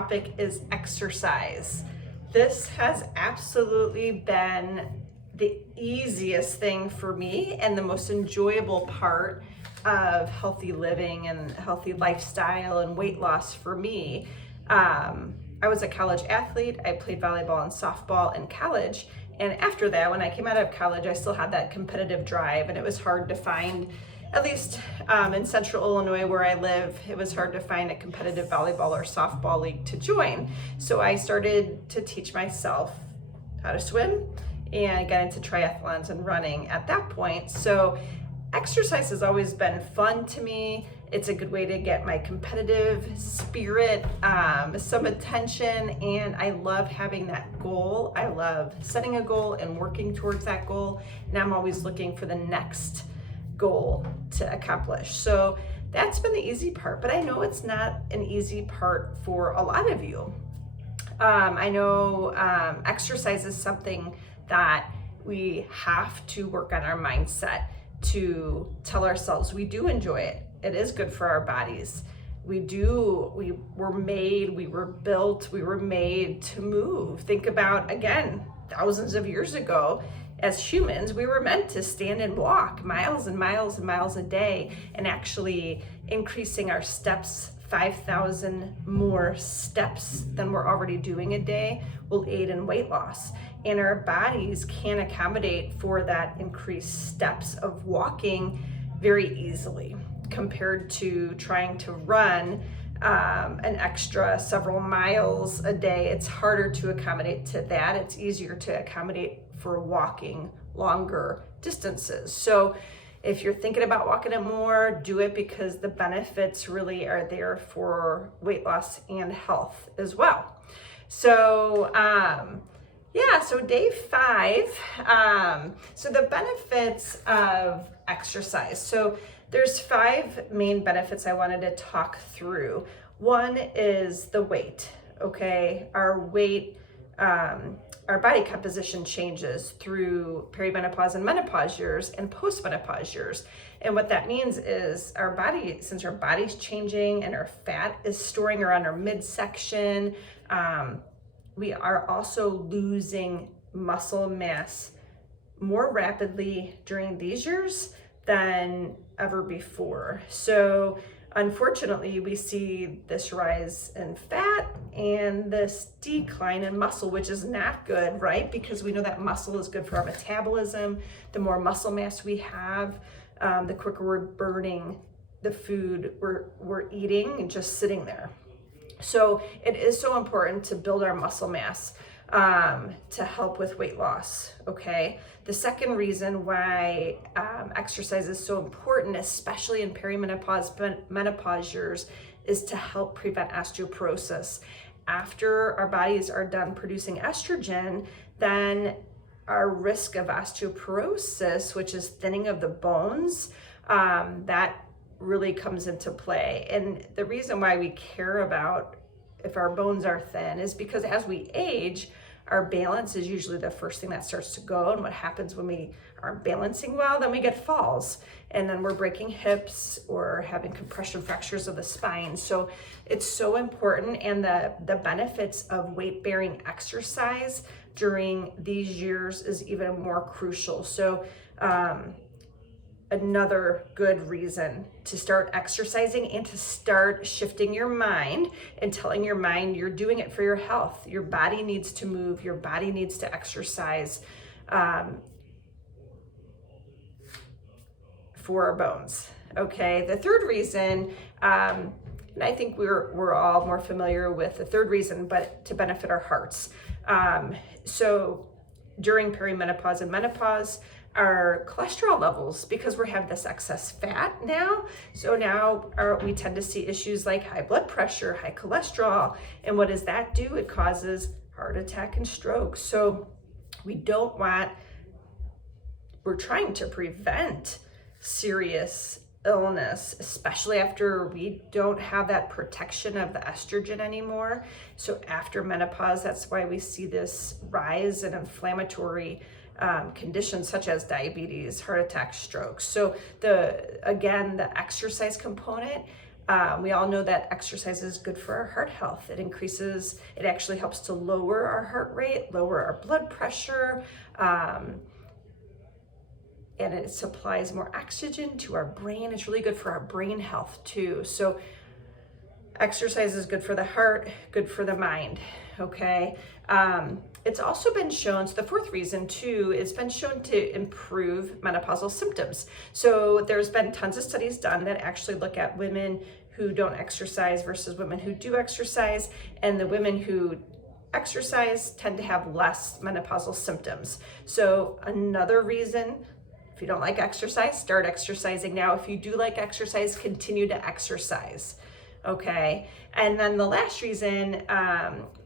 topic is exercise. This has absolutely been the easiest thing for me and the most enjoyable part of healthy living and healthy lifestyle and weight loss for me. I was a college athlete. I played volleyball and softball in college. And after that, when I came out of college, I still had that competitive drive, and it was hard to find, at least in central Illinois where I live, it was hard to find a competitive volleyball or softball league to join. So I started to teach myself how to swim and got into triathlons and running at that point. So exercise has always been fun to me. It's a good way to get my competitive spirit some attention, and I love having that goal. I love setting a goal and working towards that goal, and I'm always looking for the next goal to accomplish. So that's been the easy part, but I know it's not an easy part for a lot of you. I know exercise is something that we have to work on our mindset to tell ourselves we do enjoy it. It is good for our bodies. We were made, we were built, we were made to move. Think about, again, thousands of years ago, as humans, we were meant to stand and walk miles and miles and miles a day, and actually increasing our steps 5,000 more steps than we're already doing a day will aid in weight loss. And our bodies can accommodate for that increased steps of walking very easily compared to trying to run an extra several miles a day. It's harder to accommodate to that. It's easier to accommodate for walking longer distances. So if you're thinking about walking it more, do it, because the benefits really are there for weight loss and health as well. So so day 5, so the benefits of exercise. So there's 5 main benefits I wanted to talk through. One is the weight, okay? Our weight, our body composition changes through perimenopause and menopause years and postmenopause years. And what that means is our body, since our body's changing and our fat is storing around our midsection, we are also losing muscle mass more rapidly during these years than ever before. So unfortunately, we see this rise in fat and this decline in muscle, which is not good, right? Because we know that muscle is good for our metabolism. The more muscle mass we have, the quicker we're burning the food we're eating and just sitting there. So it is so important to build our muscle mass to help with weight loss, okay? The second reason why exercise is so important, especially in perimenopause, menopause years, is to help prevent osteoporosis. After our bodies are done producing estrogen, then our risk of osteoporosis, which is thinning of the bones, that really comes into play. And the reason why we care about if our bones are thin is because as we age, our balance is usually the first thing that starts to go. And what happens when we aren't balancing well, then we get falls, and then we're breaking hips or having compression fractures of the spine. So it's so important, and the benefits of weight-bearing exercise during these years is even more crucial. So another good reason to start exercising and to start shifting your mind and telling your mind you're doing it for your health. Your body needs to move, your body needs to exercise for our bones. Okay, the third reason, and I think we're all more familiar with the third reason, but to benefit our hearts. So during perimenopause and menopause, our cholesterol levels, because we have this excess fat now, so now we tend to see issues like high blood pressure, high cholesterol. And what does that do? It causes heart attack and stroke. So we're trying to prevent serious illness, especially after we don't have that protection of the estrogen anymore. So after menopause, that's why we see this rise in inflammatory conditions such as diabetes, heart attack, strokes. So the exercise component We all know that exercise is good for our heart health. It actually helps to lower our heart rate, lower our blood pressure, and it supplies more oxygen to our brain. It's really good for our brain health too. So exercise is good for the heart, good for the mind, okay? It's also been shown, so the fourth reason too, it's been shown to improve menopausal symptoms. So there's been tons of studies done that actually look at women who don't exercise versus women who do exercise, and the women who exercise tend to have less menopausal symptoms. So another reason, if you don't like exercise, start exercising now. If you do like exercise, continue to exercise. Okay, and then the last reason,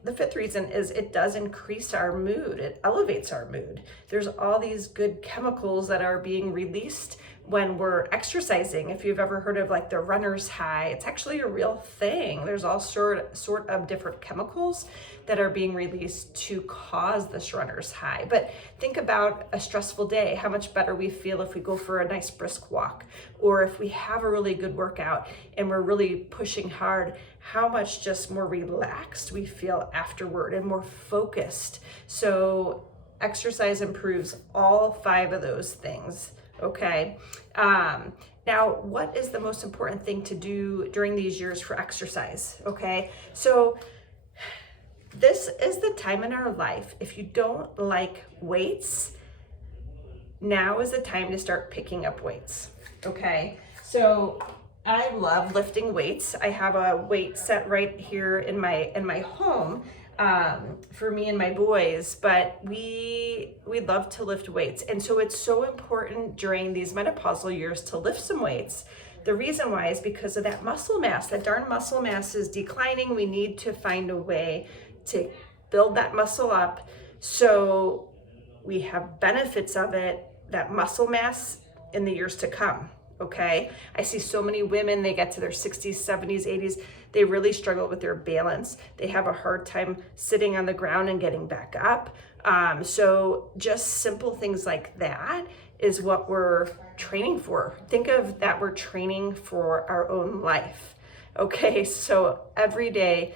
the fifth reason, is it does increase our mood. It elevates our mood. There's all these good chemicals that are being released when we're exercising. If you've ever heard of like the runner's high, it's actually a real thing. There's all sort of different chemicals that are being released to cause this runner's high. But think about a stressful day, how much better we feel if we go for a nice brisk walk, or if we have a really good workout and we're really pushing hard, how much just more relaxed we feel afterward and more focused. So exercise improves all 5 of those things, okay? Now, what is the most important thing to do during these years for exercise, okay? So this is the time in our life. If you don't like weights, now is the time to start picking up weights, okay? So I love lifting weights. I have a weight set right here in my home for me and my boys, but we love to lift weights. And so it's so important during these menopausal years to lift some weights. The reason why is because of that muscle mass. That darn muscle mass is declining. We need to find a way to build that muscle up so we have benefits of it, that muscle mass, in the years to come, okay? I see so many women, they get to their 60s, 70s, 80s, they really struggle with their balance. They have a hard time sitting on the ground and getting back up. So just simple things like that is what we're training for. Think of that, we're training for our own life, okay? So every day,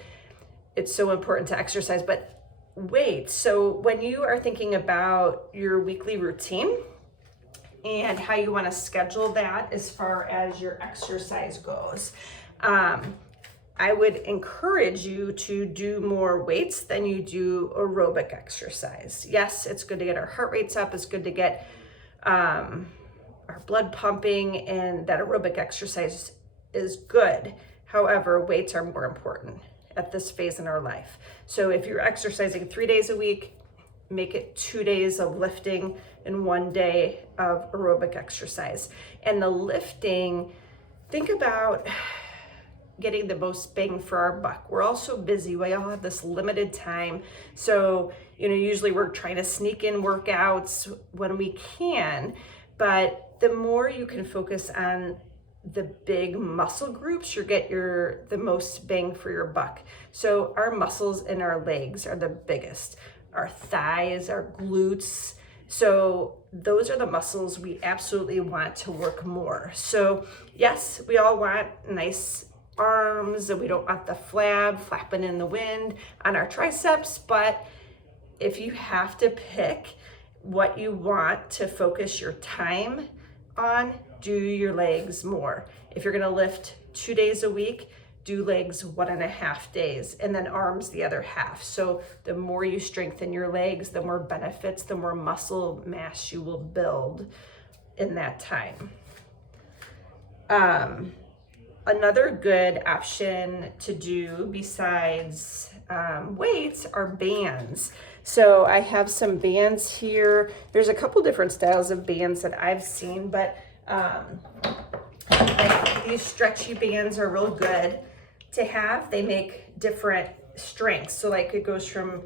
it's so important to exercise, but wait, so when you are thinking about your weekly routine and how you want to schedule that as far as your exercise goes, I would encourage you to do more weights than you do aerobic exercise. Yes, it's good to get our heart rates up. It's good to get our blood pumping, and that aerobic exercise is good. However, weights are more important at this phase in our life. So if you're exercising 3 days a week, make it 2 days of lifting and 1 day of aerobic exercise. And the lifting, think about getting the most bang for our buck. We're all so busy. We all have this limited time. So, usually we're trying to sneak in workouts when we can, but the more you can focus on the big muscle groups, you get the most bang for your buck. So our muscles in our legs are the biggest, our thighs, our glutes. So those are the muscles we absolutely want to work more. So yes, we all want nice arms, and we don't want the flab flapping in the wind on our triceps, but if you have to pick what you want to focus your time on, do your legs more. If you're gonna lift 2 days a week, do legs 1.5 days, and then arms the other half. So the more you strengthen your legs, the more benefits, the more muscle mass you will build in that time. Another good option to do besides weights are bands. So I have some bands here. There's a couple different styles of bands that I've seen, but like these stretchy bands are real good to have. They make different strengths. So like it goes from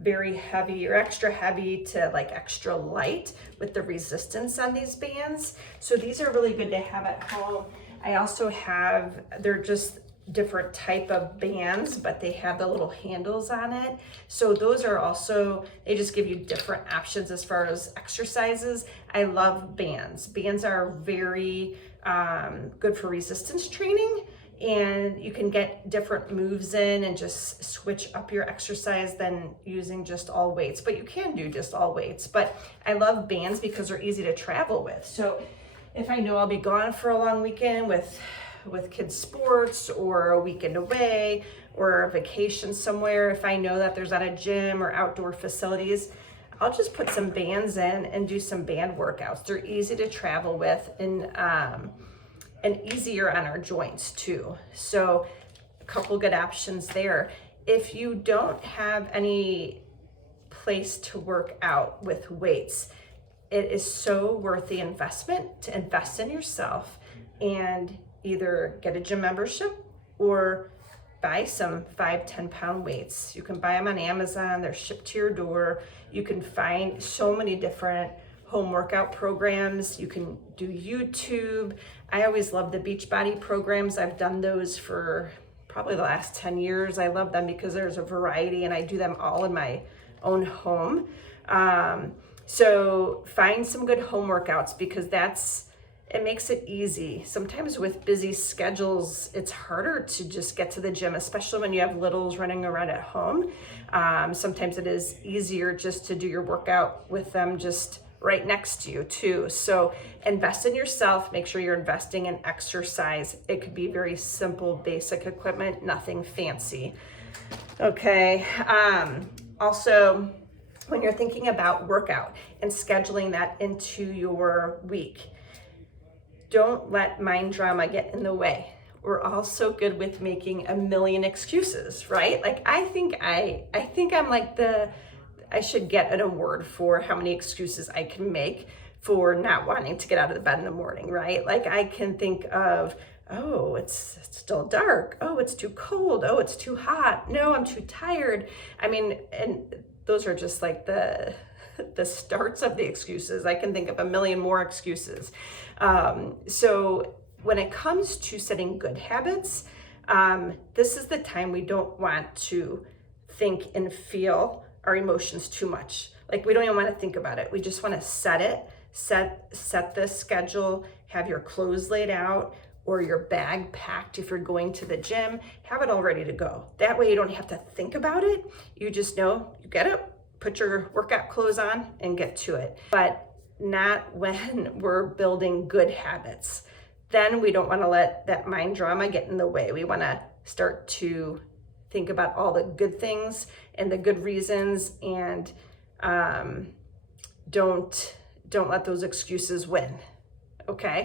very heavy or extra heavy to like extra light with the resistance on these bands. So these are really good to have at home. I also have, they're just different type of bands, but they have the little handles on it. So those are also, they just give you different options as far as exercises. I love bands. Bands are very good for resistance training. And you can get different moves in and just switch up your exercise than using just all weights, but you can do just all weights. But I love bands because they're easy to travel with. So if I know I'll be gone for a long weekend with kids' sports, or a weekend away, or a vacation somewhere, if I know that there's not a gym or outdoor facilities, I'll just put some bands in and do some band workouts. They're easy to travel with, and easier on our joints too. So a couple good options there. If you don't have any place to work out with weights, it is so worth the investment to invest in yourself and either get a gym membership or buy some 5-10 pound weights. You can buy them on Amazon, they're shipped to your door. You can find so many different home workout programs. You can do YouTube. I always love the Beachbody programs. I've done those for probably the last 10 years. I love them because there's a variety and I do them all in my own home. So find some good home workouts because it makes it easy. Sometimes with busy schedules, it's harder to just get to the gym, especially when you have littles running around at home. Sometimes it is easier just to do your workout with them just right next to you too. So invest in yourself, make sure you're investing in exercise. It could be very simple, basic equipment, nothing fancy. Okay, also, when you're thinking about workout and scheduling that into your week, don't let mind drama get in the way. We're all so good with making a million excuses, right? Like I think I'm like I should get an award for how many excuses I can make for not wanting to get out of the bed in the morning, right? Like I can think of, oh, it's still dark. Oh, it's too cold. Oh, it's too hot. No, I'm too tired. I mean, and those are just like the starts of the excuses. I can think of a million more excuses. So when it comes to setting good habits, this is the time we don't want to think and feel our emotions too much. Like we don't even want to think about it. We just want to set the schedule, have your clothes laid out or your bag packed if you're going to the gym, have it all ready to go. That way you don't have to think about it. You just know you get it, put your workout clothes on and get to it. But not when we're building good habits. Then we don't want to let that mind drama get in the way. We want to start to think about all the good things and the good reasons, and don't let those excuses win. Okay?